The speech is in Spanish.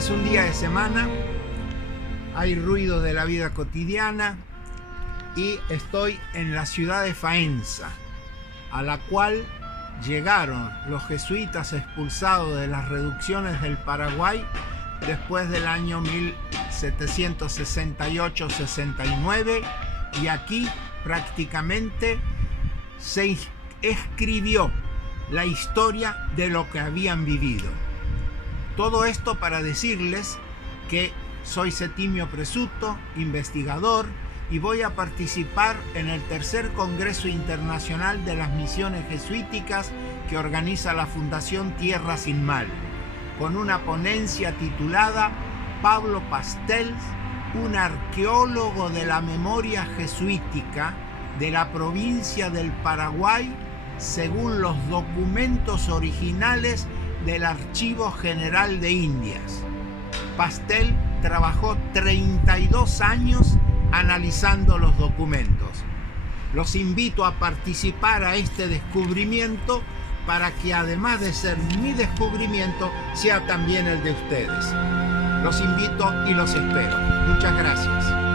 Es un día de semana, hay ruido de la vida cotidiana y estoy en la ciudad de Faenza, a la cual llegaron los jesuitas expulsados de las reducciones del Paraguay después del año 1768-69, y aquí prácticamente se escribió la historia de lo que habían vivido. Todo esto para decirles que soy Setimio Presuto, investigador, y voy a participar en el tercer Congreso Internacional de las Misiones Jesuíticas que organiza la Fundación Tierra Sin Mal, con una ponencia titulada Pablo Pastel, un arqueólogo de la memoria jesuítica de la provincia del Paraguay, según los documentos originales del Archivo General de Indias. Pastel trabajó 32 años analizando los documentos. Los invito a participar a este descubrimiento para que, además de ser mi descubrimiento, sea también el de ustedes. Los invito y los espero. Muchas gracias.